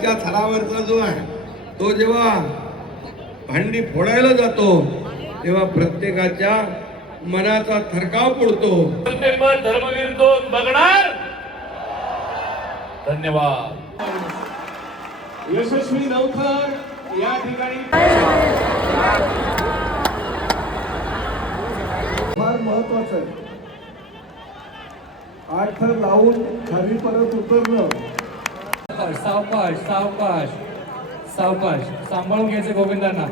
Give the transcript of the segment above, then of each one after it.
त्या थरावरचा जो आहे तो जेव्हा भांडी फोडायला जातो तेव्हा प्रत्येकाच्या मनाचा थरकाव पडतो. धर्मवीर दोन बघणार. धन्यवाद. यशस्वी नवथर या ठिकाणी फार महत्वाचं आहे. 8 थर लावून खाली परत उतरणं. सावकाश सावकाश सावकाश सांभाळून घ्यायचं गोविंदांना.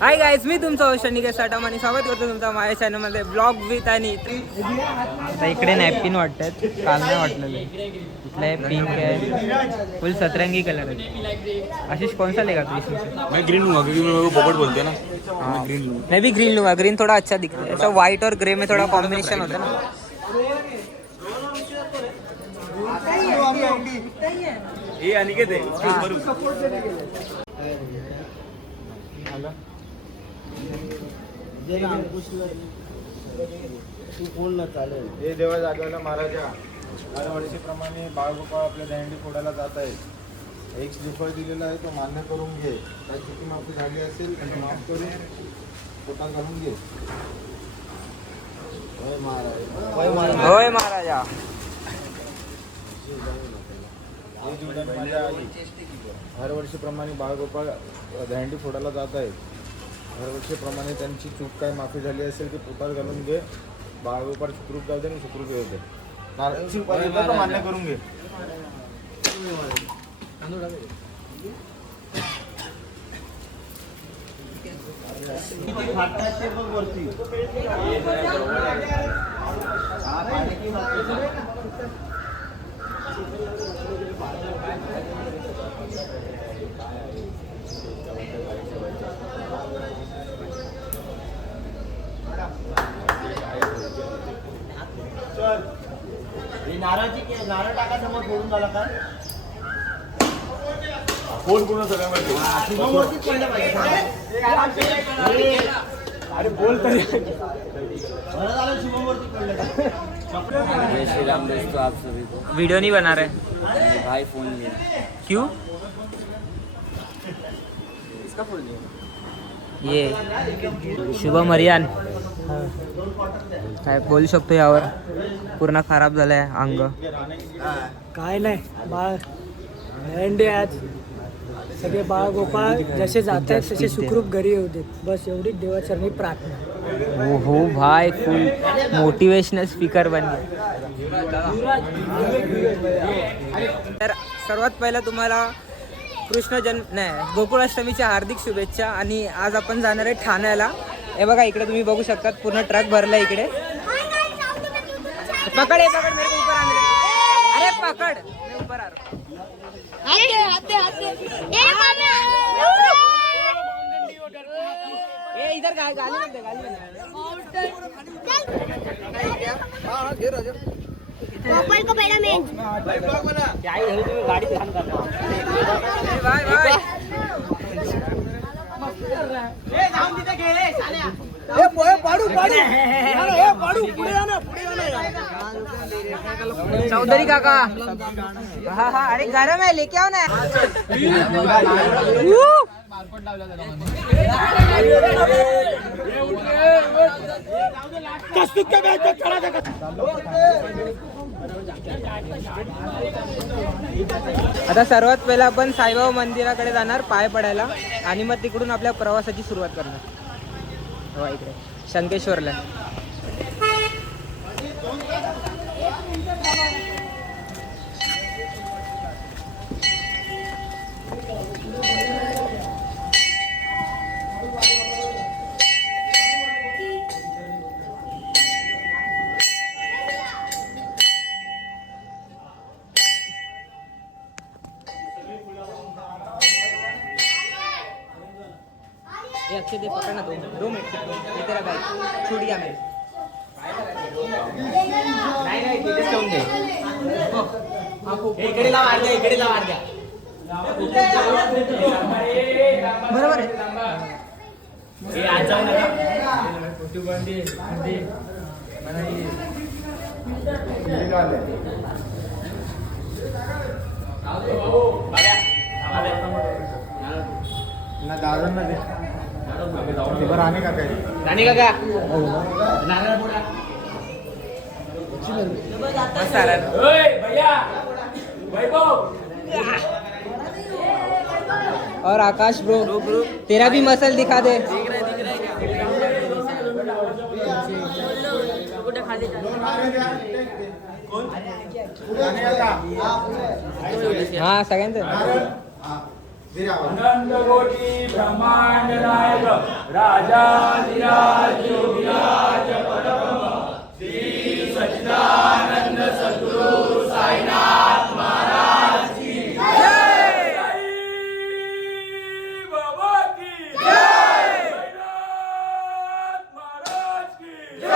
हाय गाईज, मी तुमचा होस्ट निकेश साठम आणि स्वागत करतो तुमचा माझ्या चॅनलमध्ये ब्लॉग विथ आणि आता इकडे नॅपकिन वाटतात. काल नाही वाटलेलं. इथलं आहे पिंक आहे, फुल सतरंगी कलर आहे. आशिष कौन सा लेगा तू इसमें? मैं ग्रीन लूंगा क्योंकि मेरे को पोपट बोलते हैं ना. मैं ग्रीन लूंगा. मैं भी ग्रीन लूंगा. ग्रीन थोड़ा अच्छा दिखता है. ऐसा व्हाइट और ग्रे में थोड़ा कॉम्बिनेशन होता है ना. ये अनिकेत है. हे देवा जागेला महाराजा दरवर्षीप्रमाणे बाळगोपाळ आपल्या दहीहंडी फोडायला जात आहेत. एक श्रीफळ दिलेला आहे तो मान्य करून घे. काय चुकी माफी झाली असेल तर माफ करून पोटात घालून घे. होय महाराजा. हे जीवन माझ्या आई हरवर्षीप्रमाणे बाळगोपाळ दहीहंडी फोडायला जात आहेत. हरवर्षीप्रमाणे त्यांची चूक काय माफी झाली असेल ती पोटात घालून घे. बाळगोपाळ सुखरूप जाऊ दे आणि सुखरूप येऊ दे. मान्य करून घे. नारळ टाका समोर फोडून झाला का फोन पूर्ण सगळ्यांमध्ये अरे बोल तरी. बरं झालं शुभमूर्ती पडलं. जय श्री राम दोस्तों, आप सभी को वीडियो नहीं बना रहे भाई फोन लिया. क्यों? इसका फोन लिया. ये शुभम हरियान काय बोलू शकतो यावर? पूर्ण खराब झालंय अंग. काय नाही बाळ दहीहंडी आज सगळे बाळ गोपाळ जसे जात आहेत तसे सुखरूप घरी येऊ देत. बस एवढीच देवाचरणी प्रार्थना. हो भाई, फुल मोटिवेशनल स्पीकर बनले. तर सर्वात पहिला तुम्हाला गोकुळाष्टमीच्या हार्दिक शुभेच्छा. आणि आज आपण जाणार आहे ठाण्याला. हे बघा इकडे तुम्ही बघू शकता पूर्ण ट्रक भरला इकडे. पकड हे पकड, मेरे को ऊपर आने दे. अरे पकड, मैं ऊपर आ रहा हूं. ए इधर गाली मत दे, गाली मत दे. को पहला मेन क्या है तुम्ही गाडी लहान करता. Bye bye. ए जाऊन तिथे घे साल्या. चौधरी काका. हा हा, अरे गरम आहे, लेके आओ ना. आता सर्वात पहिला आपण साईबाबा मंदिराकडे जाणार पाय पडायला आणि मग तिकडून आपल्या प्रवासाची सुरुवात करणार. इकडे शंकेश्वरला. ये अच्छे दे पकड़ना. 2 मिनट ये तेरा बैग छूट गया मेरे. नहीं नहीं तेरे ठेवून दे. इकडे लाव अर्ध्या, इकडे लाव अर्ध्या. बरोबर आहे. आज जाऊ नका. मस्त आला ना. और आकाश ब्रो तेरा भी मसल दिखा दे. हा सगळ्यांचं अनंत कोटी ब्रह्मांड नायक राजाधिराज योगीराज परब्रह्म श्री सच्चिदानंद सद्गुरु साईनाथ महाराज की जय. साई बाबा की जय. साईनाथ महाराज की जय.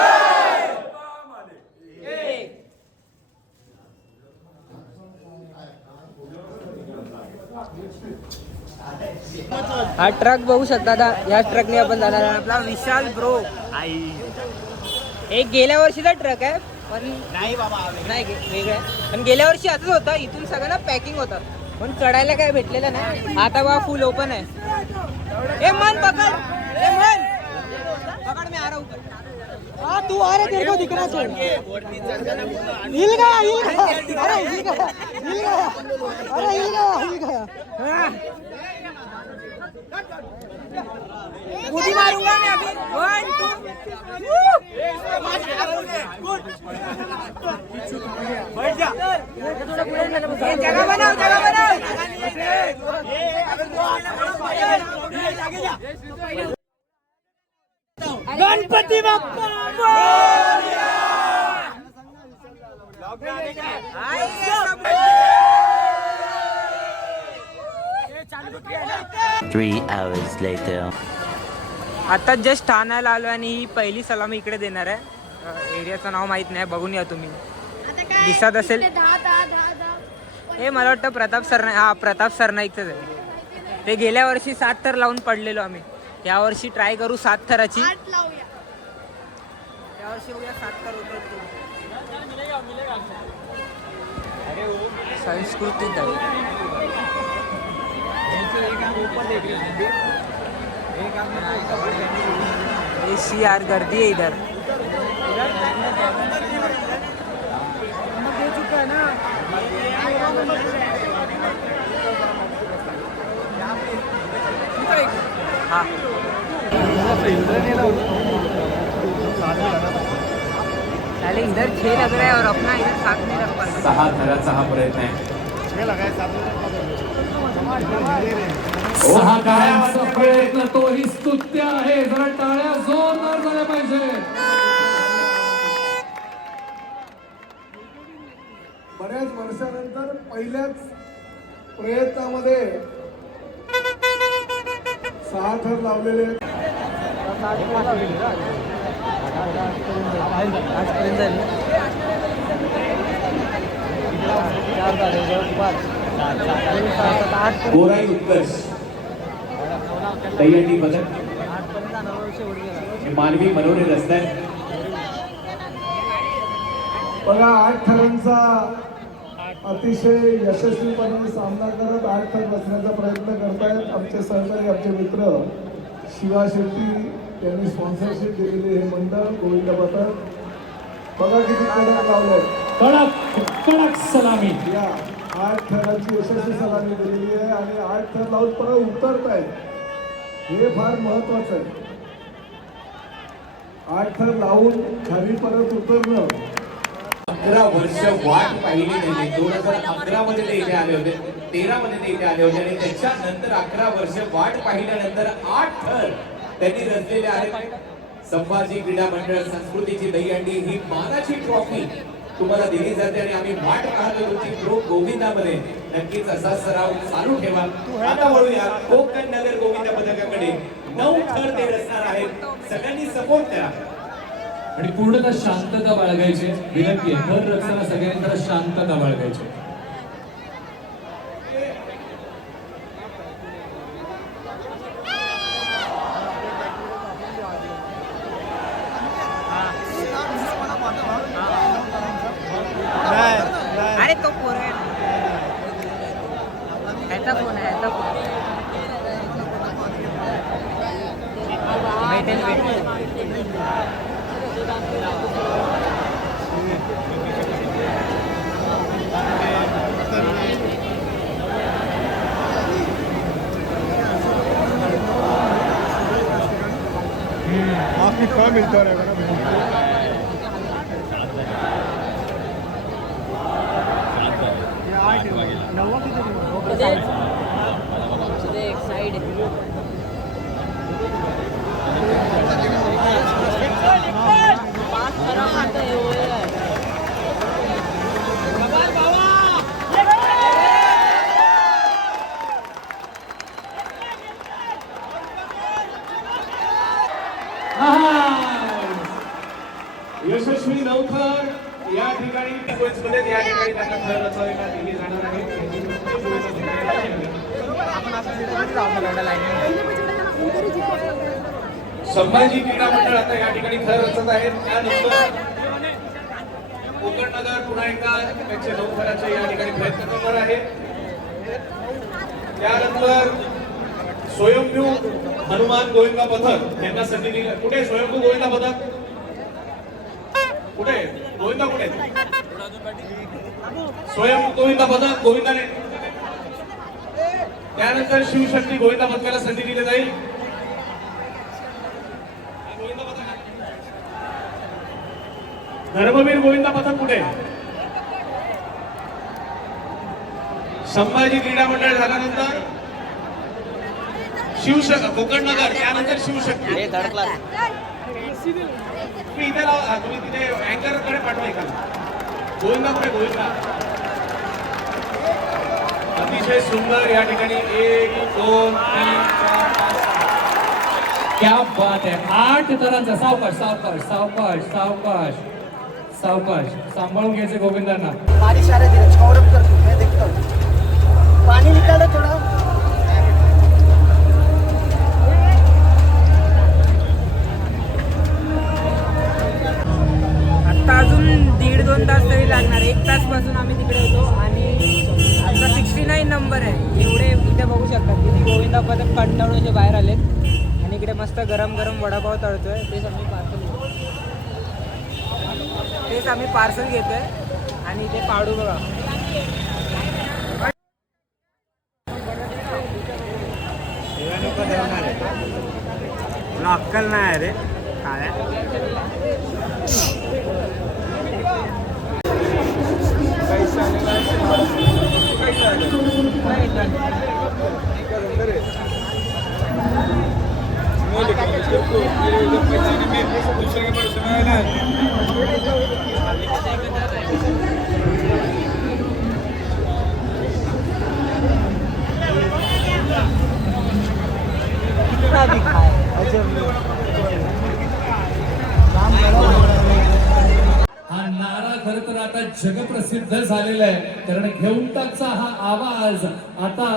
बाबा महादेव. हा ट्रक बघू शकता आता. या ट्रकने आपण जाणार आहे. आपला विशाल ब्रो. एक गेल्या वर्षीचा ट्रक आहे पण नाही बाबा नाही वेगळं आहे. पण गेल्या वर्षी असंच होतं. इथून सगळं पॅकिंग होतं पण चढायला काय भेटलेलं नाही. आता बघा फुल ओपन आहे. ए मन पकड. ए मन पकड. मी आ रहा हूं. हाँ तू आ रहे तेरे को दिखना चाहिए. हिल गया अरे हिल गया अरे हिल गया. कूदी मारूंगा मैं अभी. 1 2 जगह बनाओ गणपति बाप्पा आता जस्ट ठाण्याला आलो आणि ही पहिली सलामी इकडे देणार आहे. एरियाचं नाव माहित नाही. बघून या तुम्ही. दिसत असेल. हे मला वाटतं प्रताप सरनाईक. हा प्रताप सरनाईकच आहे. ते गेल्या वर्षी 7 थर लावून पडलेलो आम्ही. यावर्षी ट्राय करू 7 थराची. यावर्षी उद्या 7 थर होतो. संस्कृती यार गर्दी है इधर. हाँ पहले इधर 6 लग रहा है और अपना इधर 7 नहीं लग पा रहा. 6 थराचा हा प्रयत्न आहे. 6 गाड्यांचा प्रयत्न तोही स्तुत्य आहे. जरा टाळ्या जोरदार झाल्या पाहिजे. बऱ्याच वर्षानंतर पहिल्याच प्रयत्नामध्ये 6 थर लावलेले आहेत. गोराई उत्कर्ष दहीहंडी पदक मानवी मनोरे रस्त्यात. बघा 8 थरांचा अतिशय यशस्वीपणे सामना करत 8 थर बसण्याचा प्रयत्न करतायत आमचे सहकारी, आमचे मित्र शिवा शेट्टी यांनी स्पॉन्सरशिप दिलेली हे मंडळ गोविंद पथक. बघा किती कडक लावलंय. कडक सलामी. या 8 थरांची यशस्वी सलामी दिलेली आहे आणि 8 थर लावून परत उतरतायत. हे फार महत्वाचं आहे. 8 थर लावून खाली परत उतरणं. 11 वर्ष वाट पाहिली त्यांनी. 2011 मध्ये ते इथे आले होते. 13 मध्ये ते इथे आले होते आणि त्याच्यानंतर 11 वर्ष वाट पाहिल्यानंतर 8 थर त्यांनी रचलेले आहेत. संभाजी क्रीडा मंडळ संस्कृतीची दहीहंडी ही मानाची ट्रॉफी तुम्हाला दिली जाते आणि आम्ही वाट पाहतो तुमची प्रो गोविंदामध्ये. नक्कीच असा सराव चालू ठेवा. आता वळूया कोकण नगर गोविंद पथकाकडे. 9 थर ते रचणार आहेत. सगळ्यांनी सपोर्ट करा आणि पूर्णतः शांतता बाळगायची विनंती आहे. थर रचताना सगळ्यांनी जरा शांतता बाळगायची. आपकी कहाँ मिलता रहेगा यशस्वी नवथर या ठिकाणी मध्ये या ठिकाणी त्यांना थर रचना दिली जाणार आहे. संभाजी क्रीडा मंडळ आता या ठिकाणी थर रचत आहेत. त्यानंतर कोकण नगर पुन्हा एकदा त्यांचे नवथराचे या ठिकाणी प्रयत्न करणार आहे. त्यानंतर स्वयंभू हनुमान गोविंदा पथक यांना संधी दिली. कुठे स्वयंभू गोविंदा पथक कुठे गोविंदा कुठे स्वयं गोविंदा पथक गोविंदाने. त्यानंतर शिवशक्ती गोविंदा पथकाला संधी दिली जाईल. धर्मवीर गोविंदा पथक कुठे संभाजी क्रीडा मंडळ झाल्यानंतर शिवशक्ती कोकण नगर त्यानंतर शिवशक्ती तुम्ही इथे लावा. तुम्ही तिथे अँकर कडे पाठवा एका गोविंदा कुठे गोविंदा. अतिशय सुंदर या ठिकाणी 1 2 3 4 5 क्या बात आहे. 8 तरांचा सावकाश सावकाश सावकाश सावकाश सावकाश सांभाळून घ्यायचे गोविंदांना. बारिश आ रही है, छोड़ कर मैं देखता हूँ. पानी निकालो थोड़ा. आता अजून 1.5-2 तास तरी लागणार. 1 तासपासून आम्ही तिकडे होतो आणि आता 69 नंबर आहे. एवढे इथे बघू शकता किती गोविंदा पथक कंटाळून असे बाहेर आलेत आणि इकडे मस्त गरम गरम वडापाव तळतोय. तेच आम्ही पार्सल घेतोय आणि इथे पाडू बघा. अक्कल नाही रे काय. हा नारा खर तर आता जगप्रसिद्ध झालेला आहे. कारण घेऊन टाकचा हा आवाज आता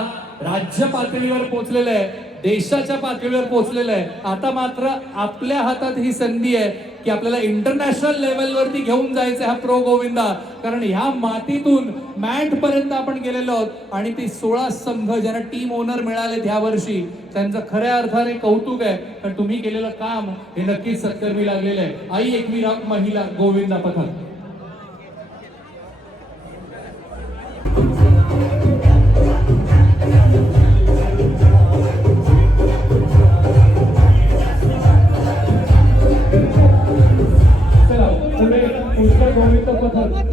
राज्य पातळीवर पोहोचलेला आहे, देशाच्या पातळीवर पोहोचलेला आहे. आता मात्र आपल्या हातात ही संधी आहे की आपल्याला इंटरनॅशनल लेवलवरती घेऊन जायचं हा प्रो गोविंदा. कारण ह्या मातीतून मॅट पर्यंत आपण गेलेलो आहोत आणि ती 16 संघ ज्यांना टीम ओनर मिळाले ह्या वर्षी त्यांचं खऱ्या अर्थाने कौतुक आहे. कारण तुम्ही केलेलं काम हे नक्कीच सत्कर्मी लागलेलं आहे. आई एकवीरा महिला गोविंदा पथक. गोविंद पथक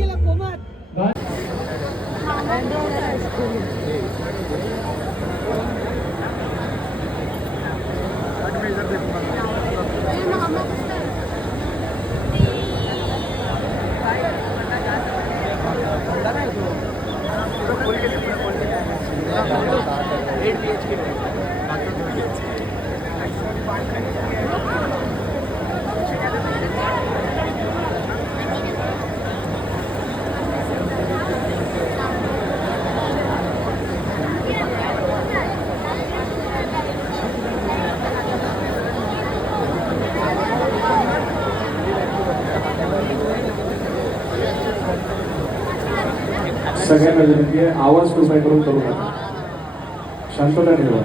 सगळ्यांना विनंती आहे, आवाज कृपया करून करू नका, शांतता ठेवा.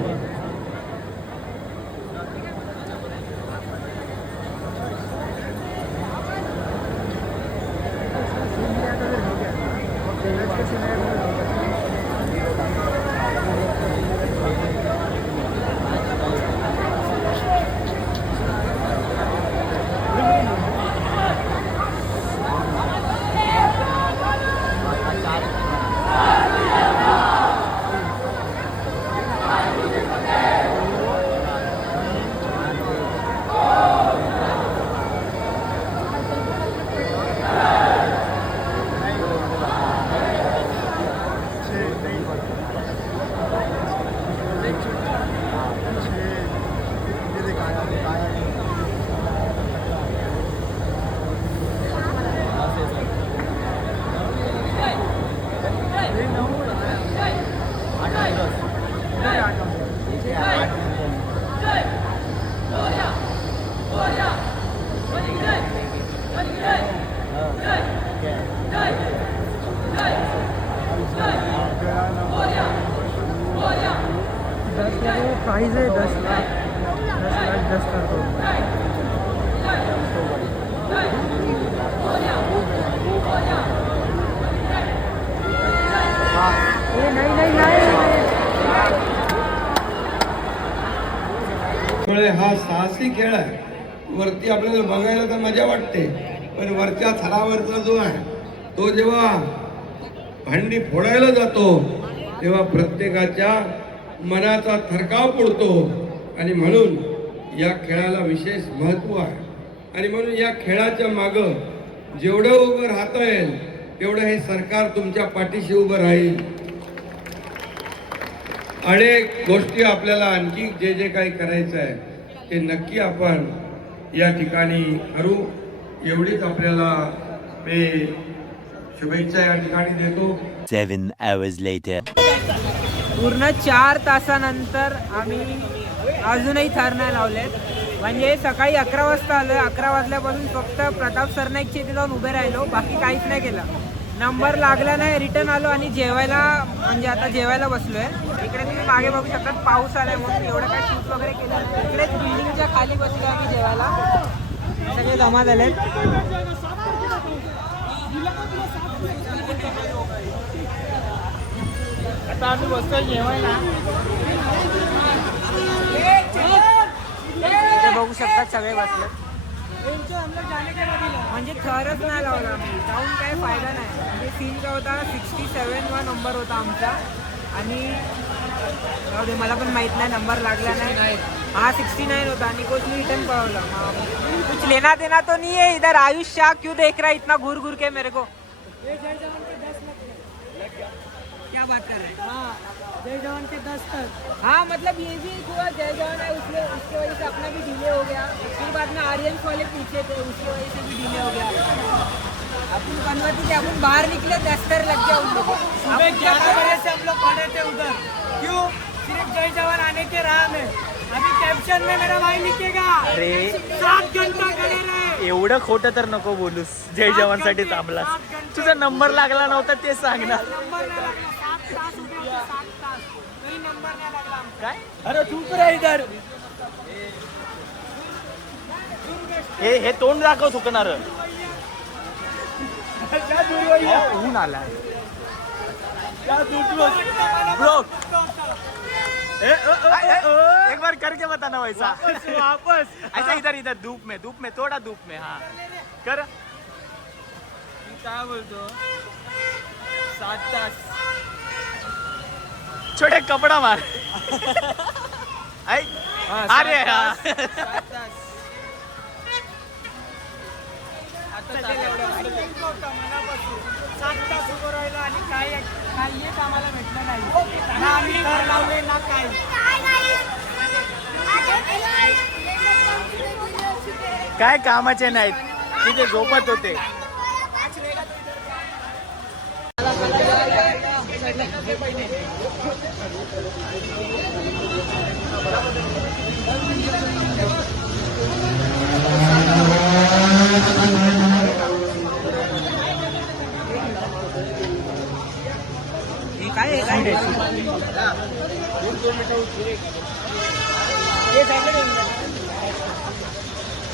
प्राइस है 10 लाख 10 करतो त्यामुळे हा साहसी खेळ आहे. वरती आपल्याला बघायला तर मजा वाटते, पण वरच्या थरावरचा जो आहे तो जेव्हा भांडी फोडायला जातो तेव्हा प्रत्येकाच्या मनाचा थरकाव पडतो. आणि म्हणून या खेळाला विशेष महत्त्व आहे. आणि म्हणून या खेळाच्या मागं जेवढं उभं राहता येईल तेवढं हे सरकार तुमच्या पाठीशी उभं राहील. अनेक गोष्टी आपल्याला आणखी जे जे काही करायचं आहे ते नक्की आपण या ठिकाणी करू, एवढीच आपल्याला मी शुभेच्छा या ठिकाणी देतो. 7 hours later. पूर्ण 4 तासानंतर आम्ही अजूनही थर नाही लावलेत. म्हणजे सकाळी 11 वाजता आलो, 11 वाजल्यापासून फक्त प्रताप सरनाईकच्या इथे जाऊन उभे राहिलो, बाकी काहीच नाही केलं. नंबर लागला नाही, रिटर्न आलो आणि जेवायला, म्हणजे आता जेवायला बसलोय. इकडे तुम्ही मागे बघू शकता पाऊस आलाय म्हणून एवढं काय शूट वगैरे केलं नाही. इकडेच बिल्डिंगच्या खाली बसलो आम्ही जेवायला, सगळे जमा झालेत. आता आम्ही बसतोय जेवायला. इथे बघू शकता सगळे बसले, म्हणजे थरच नाही लावला आम्ही, जाऊन काय फायदा नाही. म्हणजे सीन काय होता 67 वा नंबर होता आमचा. आणि जाऊ दे, मला पण माहित नाही नंबर लागला नाही. हा 69 होता आणि कोच मी रिटर्न पळवला. कुछ लेना देना तो नहीं है इधर. आयुष शाह क्यों देख रहा है इतना घूर घूर के मेरे को? क्या बात कर रहे हैं? हाँ, जय जवान के 10 तक. हाँ, मतलब ये भी एक हुआ जय जवान है, उसके वजह से अपना भी डिले हो गया. फिर बाद में आर्यन वाले पीछे थे, उसकी वजह से भी डिले हो गया. अपन कन्वर्ट थे, अपन बाहर निकले 10 तर लग गया उन लोगों को. सुबह 11 बजे से हम लोग खड़े थे उधर. क्यों? सिर्फ जय जवान आने के राह में. अभी कैप्शन में मेरा भाई लिखेगा, अरे 7 घंटा खड़े रहे. एवढं खोटं तर नको बोलूस. जय जवानसाठी थांबलास, तुझा नंबर लागला नव्हता ते सांग ना. नंबर नाही लागला. 7 तास उभे होते, 7 तास तरी नंबर नाही लागला आमचा. काय अरे चुप रे इधर. हे तोंड दाखव चुकणार. क्या दूर हुई है? ऊन आला क्या दूर ब्रो. एक बार करके बताना वैसा. वापस ऐसा इधर इधर धूप में थोड़ा धूप में. हाँ कर. काय बोलतो 7 तास. छोटे कपडा मार. अरे आता मनापासून 7 तास उभं राहिलो आणि काहीच आम्हाला भेटलं नाही. ना आम्ही घर लावले ना काही. काय कामाचे नाहीत, तिथे झोपत होते. काय आहे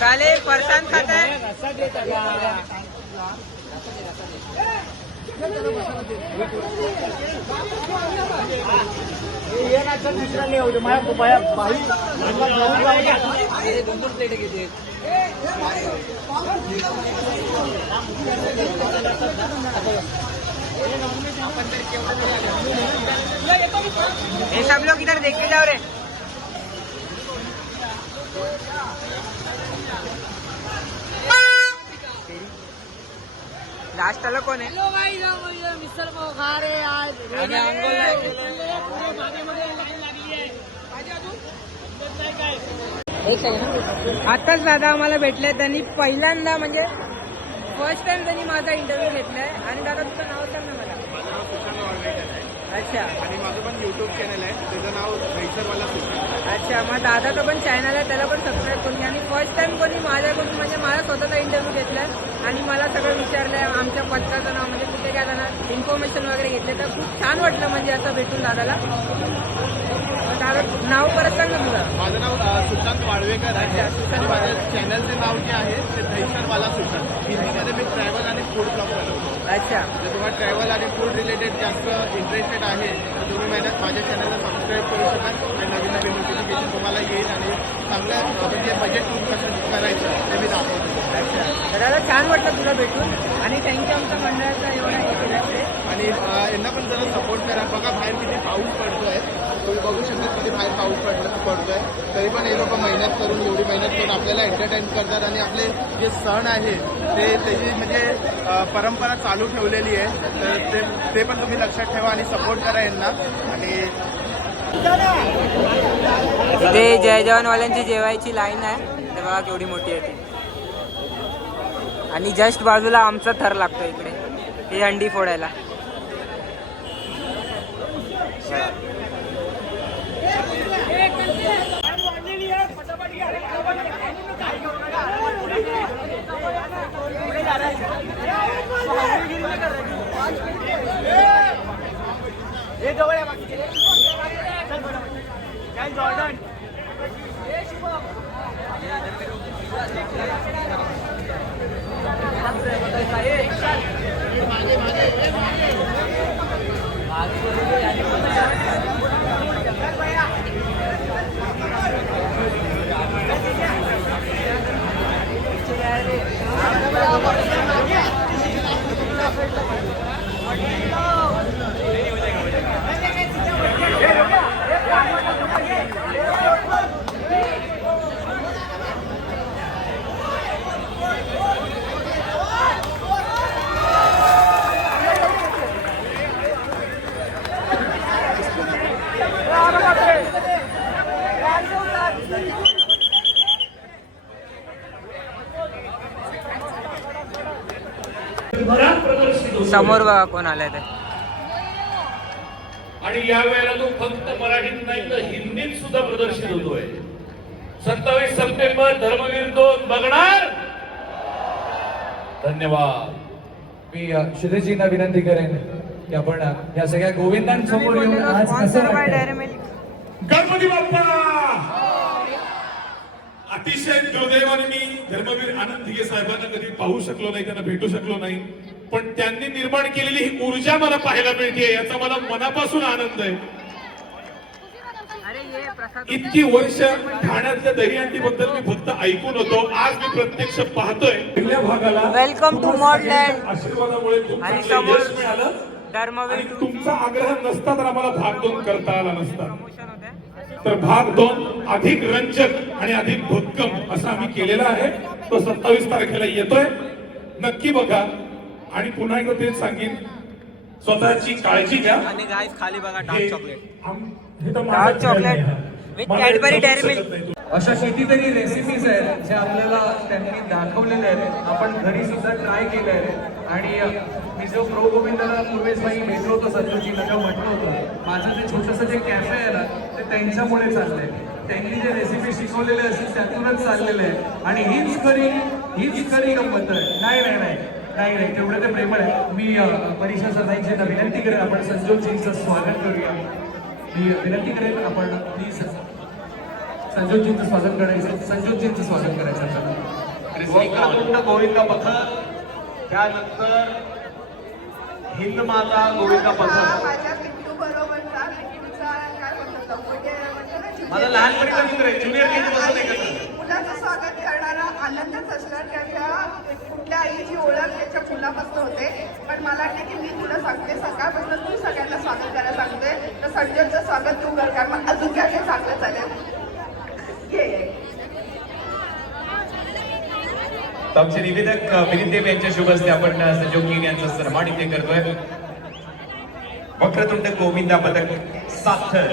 चालेल. फरसान खात आहे. ये सब लोग इधर देख के जाओ रे। लास्ट वाला कौन है? मिसळ पाव खा रे आज आताच दादा आम्हाला भेटले. त्यांनी पहिल्यांदा म्हणजे फर्स्ट टाइम त्यांनी माझा इंटरव्ह्यू घेतलाय. आणि दादा तुझं नाव सांग ना मला. अच्छा, आणि माझं पण युट्यूब चॅनल आहे, त्याचं नाव रैसरवाला सुशांत. अच्छा. मग दादाचं पण चॅनल आहे, त्याला पण सबस्क्राईब करून घ्या. आणि फर्स्ट टाइम कोणी माझ्याकडून म्हणजे माझा स्वतःचा इंटरव्ह्यू घेतलाय आणि मला सगळं विचारलंय. आमच्या पथकाचं नाव म्हणजे कुठे काय जाणार इन्फॉर्मेशन वगैरे घेतले. तर खूप छान वाटलं म्हणजे असं भेटून दादाला. दादा नाव परत सांग ना तुझं. माझं नाव सुशांत वाळवेकर आहे आणि माझ्या चॅनलचे नाव जे आहे ते रैसरवाला सुशांत. हिंदीमध्ये मी ट्रॅव्हल आणि फूड ब्लॉग बनवतो. अच्छा, जर तुम्हाला ट्रॅव्हल आणि फूड रिलेटेड जास्त इंटरेस्टेड आहे तर तुम्ही माझ्या चॅनलला सबस्क्राईब करू शकाल आणि नवीन नवीन नोटिफिकेशन तुम्हाला येईल आणि चांगलं म्हणजे बजेट कसं करायचं ते मी दाखवतो. अच्छा. तर दादा छान वाटलं तुला भेटून आणि थँक्यू आमच्या मंडळाचा एवढा हे केलं ते. आणि यांना पण जरा सपोर्ट करा. बघा बाहेर किती पाऊस पडतोय, तुम्ही बघू शकता किती बाहेर पाऊस पडतोय. तरी पण हे लोक मेहनत करून एवढी मेहनत करून आपल्याला एंटरटेन करतात आणि आपले जे सण आहे ते त्याची म्हणजे परंपरा चालू ठेवलेली आहे. तर ते पण तुम्ही लक्षात ठेवा आणि सपोर्ट करा यांना. आणि इथे जय जवानवाल्यांची जेवायची लाईन आहे. ते बघा केवढी मोठी आहे ती. आणि जस्ट बाजूला आमचा थर लागतो इकडे ही अंडी फोडायला. समोर बघा कोण आलाय ते. आणि या वेळेला तो फक्त मराठीत नाही तर हिंदीत सुद्धा प्रदर्शित होतोय. 27 सप्टेंबर धर्मवीर 2 बघणार. धन्यवाद. मी शिदेजींना विनंती करेन की आपण या सगळ्या गोविंदांसमोर येऊन आज कसं वाटतंय? गणपती बाप्पा. अतिशय दुर्दैवाने मी धर्मवीर आनंद दिघे साहेबांना कधी पाहू शकलो नाही, त्यांना भेटू शकलो नाही. पण त्यांनी निर्माण केलेली ही ऊर्जा मला पाहायला मिळते, याचा मला मनापासून आनंद आहे. इतकी वर्ष ठाण्यातल्या दहीहंडी बद्दल मी फक्त ऐकून होतो, आज मी प्रत्यक्ष पाहतोय. पहिल्या भागाला वेलकम टू मॉडलँड. आशीर्वादामुळे खूप आणि चांगलं समोर यश मिळालं. धर्मवीर आणि तुमचा आग्रह नसता तर आम्हाला भाग 2 करता आला नसता. तर भाग 2 अधिक रंजक आणि अधिक भक्कम असा आम्ही केलेला आहे. तो 27 तारखेला येतोय, नक्की बघा. आणि पुन्हा एकदा तेच सांगेन, स्वतःची काळजी घ्या. आणि गाईस खाली बघा डार्क चॉकलेट. हे तर माझं डार्क चॉकलेट खेळणं आहे. विथ मला कॅडबरी हे डेअरी समजू मिल्क. शकत नाही. अशा कितीतरी रेसिपीज आहेत ज्या आपल्याला त्यांनी दाखवलेल्या आहेत, आपण घरी सुद्धा ट्राय केल्या आहेत. आणि मी जो प्रो गोविंदाला पूर्वेशबाई भेटलो होतो, संतोषजीला जेव्हा म्हटलं होतं, माझं जे छोटंसं जे कॅफे आहे ना ते त्यांच्यामुळे चाललंय. त्यांनी जे रेसिपी शिकवलेले असतील त्यातूनच चाललेलं आहे. आणि हीच खरी गंमत आहे. नाही तेवढं ते प्रेमळ आहे. मी परीक्षा सरदाईंना विनंती करेन आपण संजोगजींचं स्वागत करूया. मी विनंती करेन आपण प्लीज संजोगजींचं स्वागत करायचं. वक्रतुंड गोविंद बखर, त्यानंतर हिंद माता गोविंदा पथक. माझ्या पिंटू बरोबरचा पिंटूचा काय म्हणतात म्हणजे म्हणतो ना माझा लहानपणीचा मित्र आहे, ज्युनियर केजी पासून एकत्र. मुलाचं स्वागत करणारा आनंदच असणार. त्याच्या कुठल्या आईची ओळख त्याच्या मुलापासून होते. पण मला वाटतं की मी तुला सांगते सकाळपासून तू सगळ्यांना स्वागत करायला सांगते. तर संजयचं स्वागत तू कर कारण मग अजून काय काय चांगलं चालेल. ये तर आमचे निवेदक विनीत देव यांच्या शुभ हस्ते आपण संजोग गिरी यांचा सन्मान इथे करतोय. वक्रतुंड गोविंदा पथक 7 थर.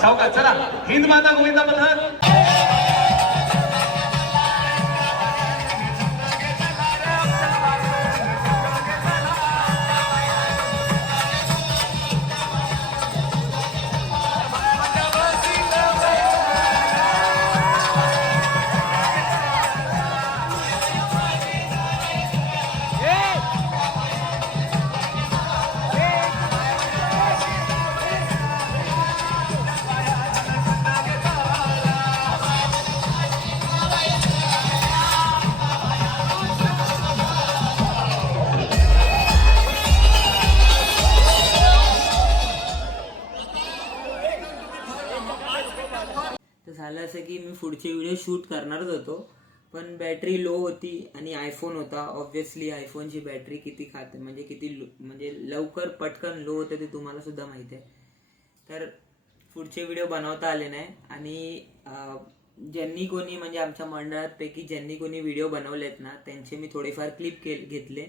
चौका चला हिंद माता गोविंदा पथक. तर झालं असं की मी पुढचे व्हिडिओ शूट करणारच होतो पण बॅटरी लो होती आणि आयफोन होता. ऑब्व्हियसली आयफोनची बॅटरी किती खाते म्हणजे किती म्हणजे लवकर पटकन लो होते ते तुम्हाला सुद्धा माहिती आहे. तर पुढचे व्हिडिओ बनवता आले नाही आणि ज्यांनी कोणी म्हणजे आमच्या मंडळातपैकी ज्यांनी कोणी व्हिडिओ बनवलेत ना त्यांचे मी थोडेफार क्लिप घेतले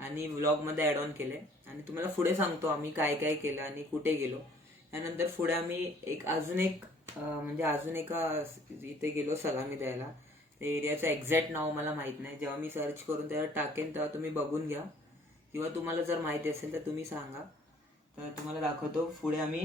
आणि व्लॉगमध्ये ॲड ऑन केले आणि तुम्हाला पुढे सांगतो आम्ही काय काय केलं आणि कुठे गेलो. त्यानंतर पुढे आम्ही अजून एका इथे गेलो सलामी द्यायला. त्या एरियाचं एक्झॅक्ट नाव मला माहीत नाही. जेव्हा मी सर्च करून त्यावर टाकेन तेव्हा तुम्ही बघून घ्या किंवा तुम्हाला जर माहिती असेल तर तुम्ही सांगा. तर तुम्हाला दाखवतो. पुढे आम्ही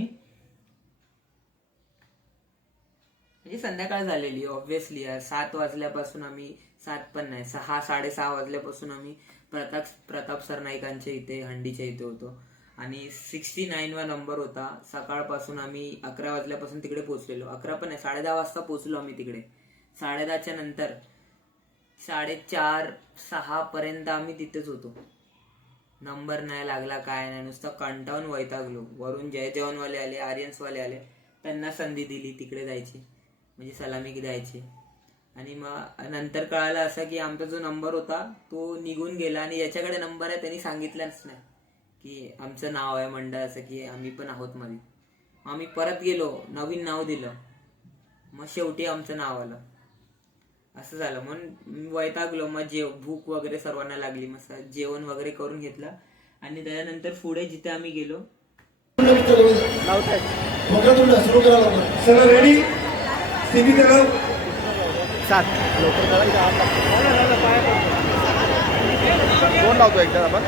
म्हणजे संध्याकाळ झालेली ऑब्व्हियसली 7 वाजल्यापासून आम्ही 7 पण नाही 6-6:30 वाजल्यापासून आम्ही प्रताप सरनाईकांच्या इथे हंडीच्या इथे होतो आणि 69वा नंबर होता. सकाळपासून आम्ही 11 वाजल्यापासून तिकडे पोहोचलेलो. 11 पण नाही 10:30 वाजता पोहोचलो आम्ही तिकडे. 10:30च्या नंतर 4:30-6 पर्यंत आम्ही तिथेच होतो. नंबर नाही लागला काय नाही नुसतं कंटाळून वैतागलो. वरून जय जवानवाले आले आर्यन्सवाले आले त्यांना संधी दिली तिकडे जायची म्हणजे सलामी द्यायची आणि मग नंतर कळालं असं की आमचा जो नंबर होता तो निघून गेला आणि याच्याकडे नंबर आहे त्यांनी सांगितलंच नाही की आमचं नाव आहे मंडळ असं की आम्ही पण आहोत मध्ये. आम्ही परत गेलो नवीन नाव दिलं मग शेवटी आमचं नाव आलं. असं झालं म्हणून वैतागलो. मग भूक वगैरे सर्वांना लागली. मग जेवण वगैरे करून घेतलं आणि त्याच्यानंतर पुढे जिथे आम्ही गेलो सगळं रेडी सीबी करा 7 लवकर करा. कोण लावतो एकदा आपण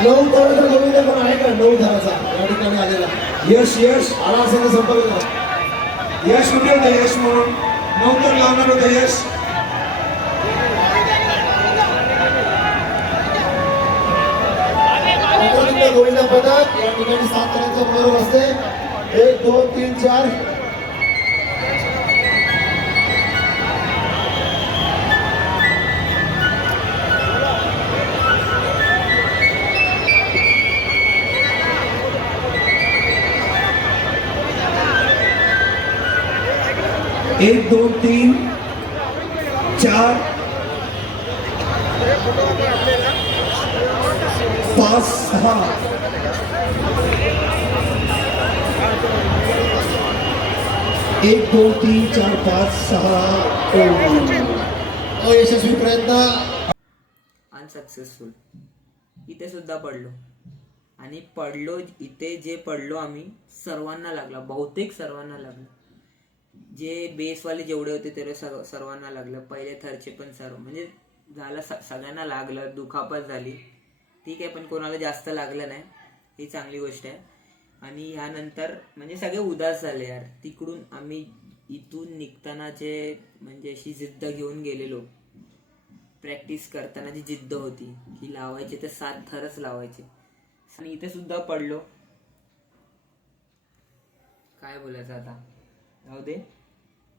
नऊ तराचा गोविंद पण आहे का 9 धाराचा या ठिकाणी आलेला यश आला असेल तर संपर्क करा. यश कुठे होतं यश म्हणून 9 तर लावणार होतं यश. गोविंदा पथक या ठिकाणी 7 तरांचा बरोबर असते 1 2 3 4 1 2 3 4 5 6 1 2 3 4 5 6 अयशस्वी प्रयत्न अनसक्सेसफुल. इथे सुद्धा पडलो आणि इथे जे पडलो आम्ही सर्वांना लागला. बहुतेक सर्वांना लागलं. जे बेसवाले जेवढे होते तेवढे सर्वांना लागलं. पहिले थरचे पण सर्व म्हणजे झालं सगळ्यांना लागलं. दुखापत झाली ठीक आहे पण कोणाला जास्त लागलं नाही ही चांगली गोष्ट आहे. आणि ह्यानंतर म्हणजे सगळे उदास झाले यार. तिकडून आम्ही इथून निघताना जे म्हणजे अशी जिद्द घेऊन गेलेलो, प्रॅक्टिस करताना जी जिद्द होती की लावायचे तर 7 थरच लावायचे, आणि इथे सुद्धा पडलो. काय बोलायचं आता, जाऊ दे.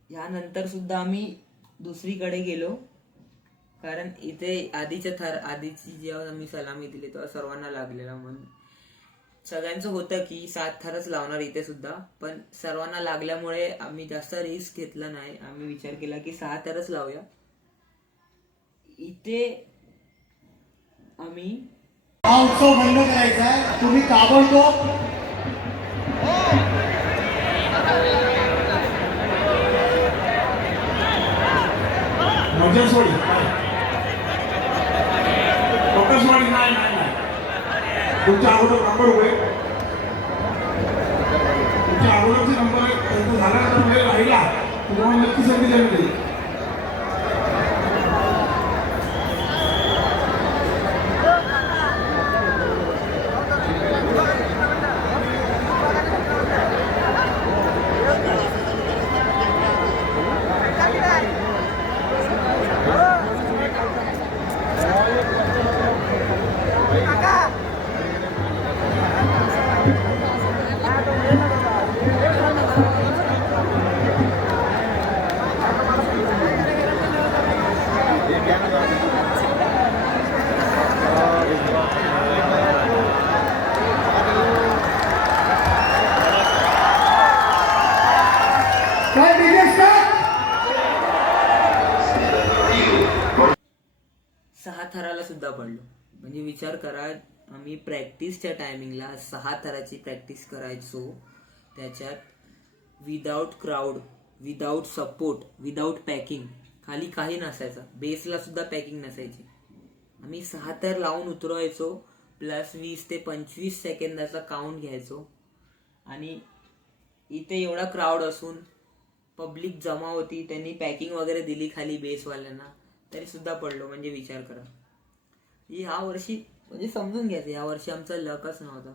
ह्यानंतर सुद्धा आम्ही दुसरीकडे गेलो, कारण इथे आधीची जेव्हा आम्ही सलामी दिली तेव्हा सर्वांना लागलेला. म्हणून सगळ्यांचं होतं की 7 थरच लावणार इथे सुद्धा, पण सर्वांना लागल्यामुळे आम्ही जास्त रिस्क घेतला नाही. आम्ही विचार केला की 6 थरच लावूया. इथे आम्ही हा उत्सव बंद करायचा आहे. तुम्ही ताबडतोब मजरसोडी फोकसवाडी नाही तुमच्या अगोदर नंबर होईल. तुमच्या अगोदरचे नंबर त्यांचा झाल्यानंतर वेळ राहिला तुम्हाला नक्की संधी द्यावी लागेल. सहा थराला सुद्धा पडलो. म्हणजे विचार करा, आम्ही प्रॅक्टिसच्या टायमिंगला 6 थराची प्रॅक्टिस करायचो, त्याच्यात without crowd, without support, without packing, खाली काही नसायचं, बेसला सुद्धा पॅकिंग नसायची. आम्ही 6 थर लावून उतरवायचो, प्लस 20 ते 25 सेकंदाचा काउंट घ्यायचो. आणि इथे एवढा क्राऊड असून पब्लिक जमा होती, त्यांनी पॅकिंग वगैरे दिली खाली बेसवाल्यांना, तरी सुद्धा पडलो. म्हणजे विचार करा, ह्या वर्षी म्हणजे समजून घ्यायचं, ह्या वर्षी आमचा लकच नव्हता.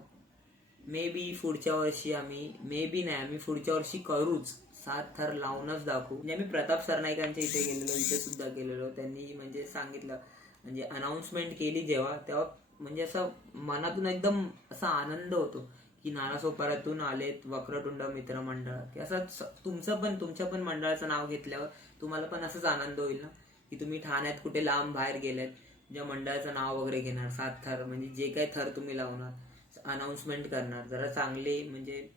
मे बी पुढच्या वर्षी आम्ही पुढच्या वर्षी करूच, 7 थर लावूनच दाखवू. म्हणजे आम्ही प्रताप सरनाईकांच्या इथे गेलेलो, इथे सुद्धा गेलेलो. त्यांनी म्हणजे सांगितलं, म्हणजे अनाऊन्समेंट केली जेव्हा, तेव्हा म्हणजे असं मनातून एकदम असा आनंद होतो की नालासोपाऱ्यातून आलेत वक्रतुंड मित्र मंडळ, की असं तुमच्या पण मंडळाचं नाव घेतल्यावर तुम्हाला पण असंच आनंद होईल ना, की तुम्ही ठाण्यात कुठे लांब बाहेर गेलेत, ज्या मंडळाचं नाव वगैरे घेणार, 7 थर म्हणजे जे काही थर तुम्ही लावणार, अनाऊन्समेंट करणार, जरा चांगले म्हणजे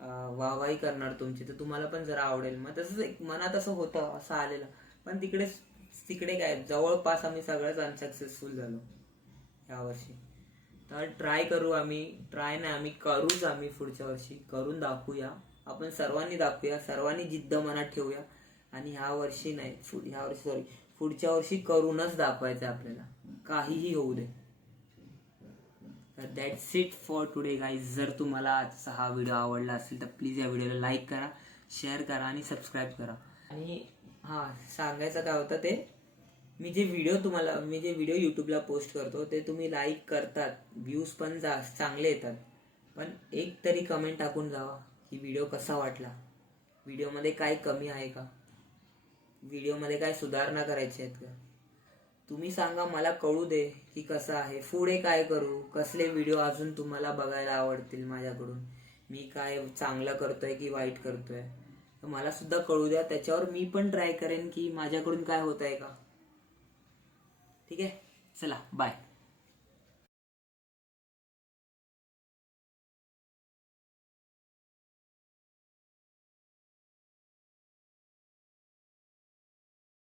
वाहवाही करणार तुमची, तर तुम्हाला पण जरा आवडेल. मग तसंच एक मनात असं होतं, असं आलेलं. पण तिकडे काय जवळपास आम्ही सगळंच अनसक्सेसफुल झालो यावर्षी. तर ट्राय नाही आम्ही करूच, आम्ही पुढच्या वर्षी करून दाखवूया. आपण सर्वांनी दाखवूया, सर्वांनी जिद्द मनात ठेवूया. आणि पुढच्या वर्षी करूनच दाखवायचं आपल्याला, काहीही होऊ दे. तर that's it for today guys. जर तुम्हाला आजचा हा व्हिडिओ आवडला असेल तर प्लीज या व्हिडिओला लाईक करा, शेअर करा आणि सबस्क्राईब करा. आणि सांगायचं काय होतं ते, मी जे व्हिडिओ यूट्यूबला पोस्ट करतो ते तुम्ही लाईक करतात, व्ह्यूज पण चांगले येतात, पण एक तरी कमेंट टाकून जावा की व्हिडिओ कसा वाटला, व्हिडिओमध्ये काय कमी आहे का, व्हिडिओमध्ये काय सुधारणा करायची आहेत का. तुम्ही सांगा, मला कळू दे की कसं आहे, पुढे काय करू, कसले व्हिडिओ अजून तुम्हाला बघायला आवडतील माझ्याकडून, मी काय चांगलं करतोय की वाईट करतोय, तर मला सुद्धा कळू द्या. त्याच्यावर मी पण ट्राय करेन की माझ्याकडून काय होत आहे का. ठीक आहे, चला बाय.